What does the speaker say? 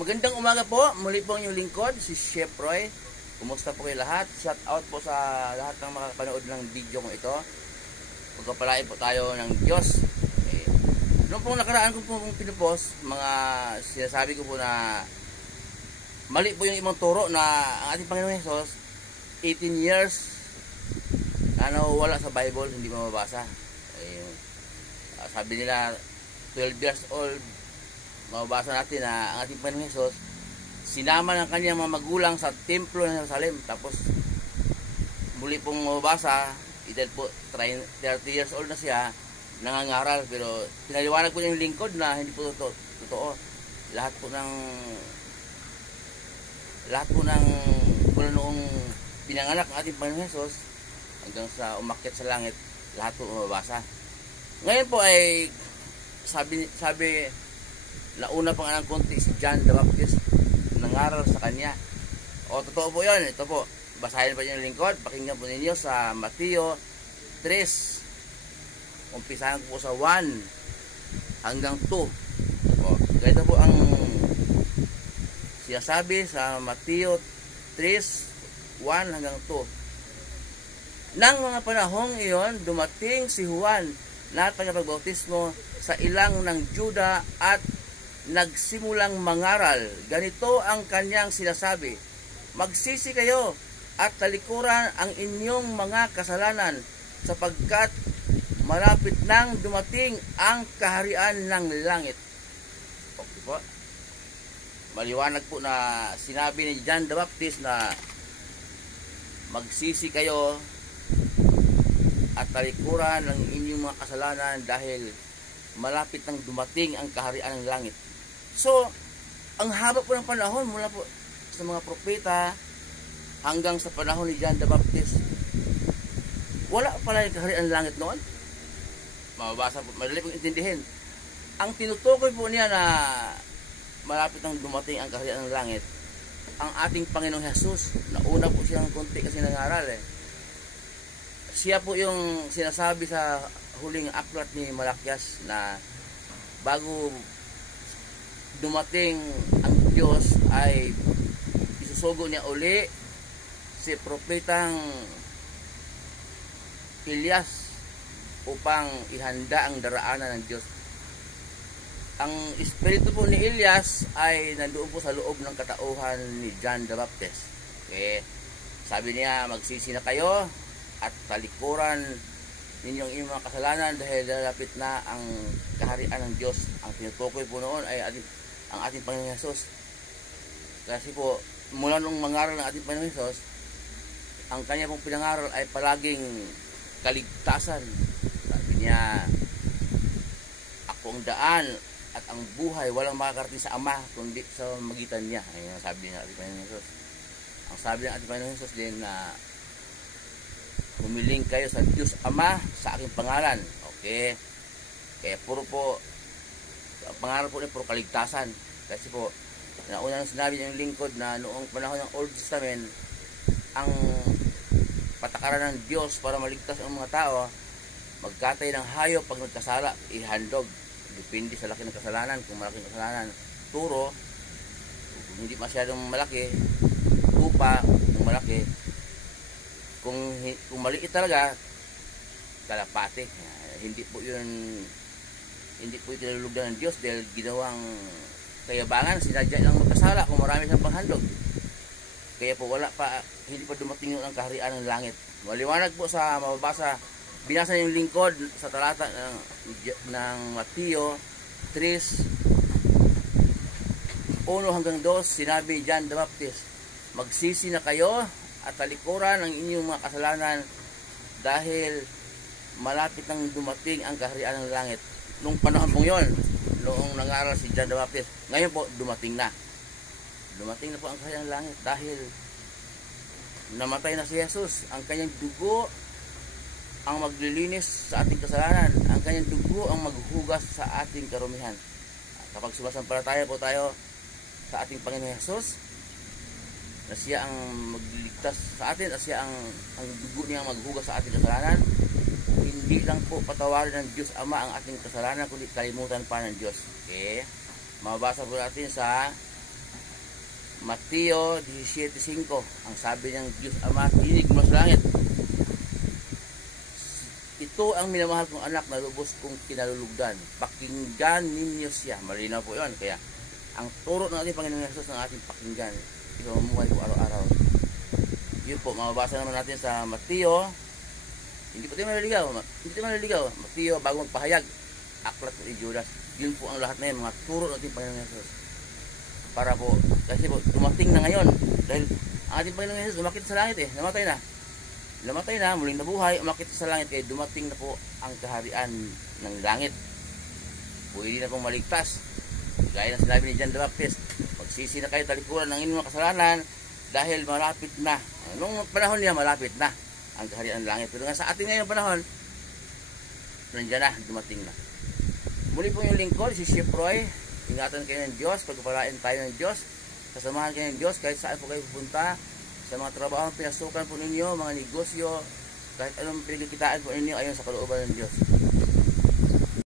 Magandang umaga po. Muli po ang inyong lingkod, si Chef Roy. Kumusta po kayo lahat? Shout out po sa lahat ng makapanood ng video kong ito. Pagkapalain po tayo ng Diyos. Noong pong nakaraan ko po pinupost, mga sinasabi ko po na mali po yung ibang turo na ang ating Panginoon Jesus 18 years na wala sa Bible, hindi mababasa. Sabi nila 12 years old, mababasa natin na ang ating Panginoon Jesus sinama ng kanyang mga magulang sa templo ng Jerusalem. Tapos muli pong mababasa, edad po 30 years old na siya, nangangaral. Pero pinaliwanag po niya yung lingkod na hindi po totoo. Lahat po ng mula noong pinanganak ang ating Panginoon Jesus hanggang sa umakyat sa langit, lahat po mababasa. Ngayon po ay sabi nauna pang anang konti si John the Baptist, nangaral sa kanya. O totoo po yun. Ito po, basahin pa yung lingkod, pakinggan po ninyo sa Mateo 3, umpisahan po sa 1 hanggang 2. O, ganito po ang sinasabi sa Mateo 3, 1 hanggang 2. Nang mga panahong iyon, dumating si Juan na tagapagbautismo sa ilang ng Juda at nagsimulang mangaral. Ganito ang kanyang sinasabi: magsisi kayo at talikuran ang inyong mga kasalanan, sapagkat malapit nang dumating ang kaharian ng langit. Okay po. Maliwanag po na sinabi ni John the Baptist na magsisi kayo at talikuran ang inyong mga kasalanan dahil malapit nang dumating ang kaharian ng langit. So, ang haba po ng panahon mula po sa mga propeta hanggang sa panahon ni John the Baptist, wala pala yung kaharian ng langit noon. Mababasa po, madali pong intindihin. Ang tinutukoy po niya na malapit nang dumating ang kaharian ng langit, ang ating Panginoong Jesus. Nauna po siyang konti kasi nangaral Siya po yung sinasabi sa huling aklat ni Malakias na bago dumating ang Diyos ay isusugo niya uli si propetang Elias upang ihanda ang daraanan ng Diyos. Ang espiritu po ni Elias ay nandoon po sa loob ng katauhan ni John the Baptist. Okay. Sabi niya, magsisi na kayo at talikuran ninyong inyong mga kasalanan dahil lalapit na ang kaharian ng Diyos. Ang tinutukoy po noon ay ang ating Panginoon Jesus. Kasi po, mula nung mangaral ng ating Panginoon Jesus, ang kanya pong pinangaral ay palaging kaligtasan. Sabi niya, ako ang daan at ang buhay, walang makakarating sa Ama kundi sa magitan niya. Ayun ang sabi ng ating Panginoon Jesus. Ang sabi ng ating Panginoon Jesus din na humiling kayo sa Diyos Ama sa aking pangalan. Okay. Kaya puro po ang pangalan po niya puro kaligtasan. Kasi po nauna nang sinabi ng lingkod na noong panahon ng Old Testament, ang patakaran ng Diyos para maligtas ang mga tao, magkatay ng hayop pag nagkasala, ihandog. Depende sa laki ng kasalanan. Kung malaking kasalanan, turo. Kung hindi masyadong malaki, tupa. Kung malaki, kung maliit talaga, kalapate. Hindi po tinalulugdan ng Diyos dahil ginawang kayabangan, sinadya lang magkasala kung marami siyang panghandog. Kaya po hindi pa dumating ang kaharian ng langit. Maliwanag po sa mababasa, binasa yung lingkod sa talata ng Mateo 3, 1 hanggang 2, sinabi John the Baptist, magsisi na kayo at talikuran ang inyong mga kasalanan dahil malapit nang dumating ang kaharian ng langit. Nung panahon pong yun, noong nangaral si John the Baptist, ngayon po dumating na po ang kaharian ng langit dahil namatay na si Jesus. Ang kanyang dugo ang maglilinis sa ating kasalanan, ang kanyang dugo ang maghuhugas sa ating karumihan. Kapag sumasampalataya po tayo sa ating Panginoon Jesus, na siya ang magliligtas sa atin, at siya ang dugo niya maghugas sa ating kasalanan, hindi lang po patawarin ng Diyos Ama ang ating kasalanan, kundi kalimutan pa ng Diyos. Okay? Mababasa po natin sa Mateo 17:5, ang sabi ng Diyos Ama, tinig mo sa langit. Ito ang minamahal kong anak na lubos kong kinalulugdan. Pakinggan ninyo siya. Malinaw po yun. Kaya, ang turo ng ating Panginoong Hesus ng ating pakinggan, ipamumuhay po araw-araw. Yun po, mababasa naman natin sa Mateo. Hindi po tayo maliligaw. Mateo, bago magpahayag, aklat ni Judas. Yun po ang lahat na yun, mga turo ng ating Panginoong Hesus. Para po, kasi po, dumating na ngayon. Dahil, ang ating Panginoong Hesus, umakit sa langit namatay na, muling nabuhay, umakit sa langit, kaya dumating na po ang kaharian ng langit. Pwede na pong maligtas. Gaya ng sinabi ni John the Baptist, magsisi na kayo talikuran ng inyong kasalanan dahil malapit na. Nung panahon niya, malapit na ang kaharian ng langit. Pero nga sa ating ngayong panahon, nandiyan na, dumating na. Muli po yung lingkod, si Chef Roy. Ingatan kayo ng Diyos, pagpapalain tayo ng Diyos, kasamahan kayo ng Diyos kahit saan po kayo pupunta. Sa mga trabaho pinasukan po ninyo, mga negosyo, kahit anong pinagkikitaan po ninyo ayon sa kalooban ng Diyos.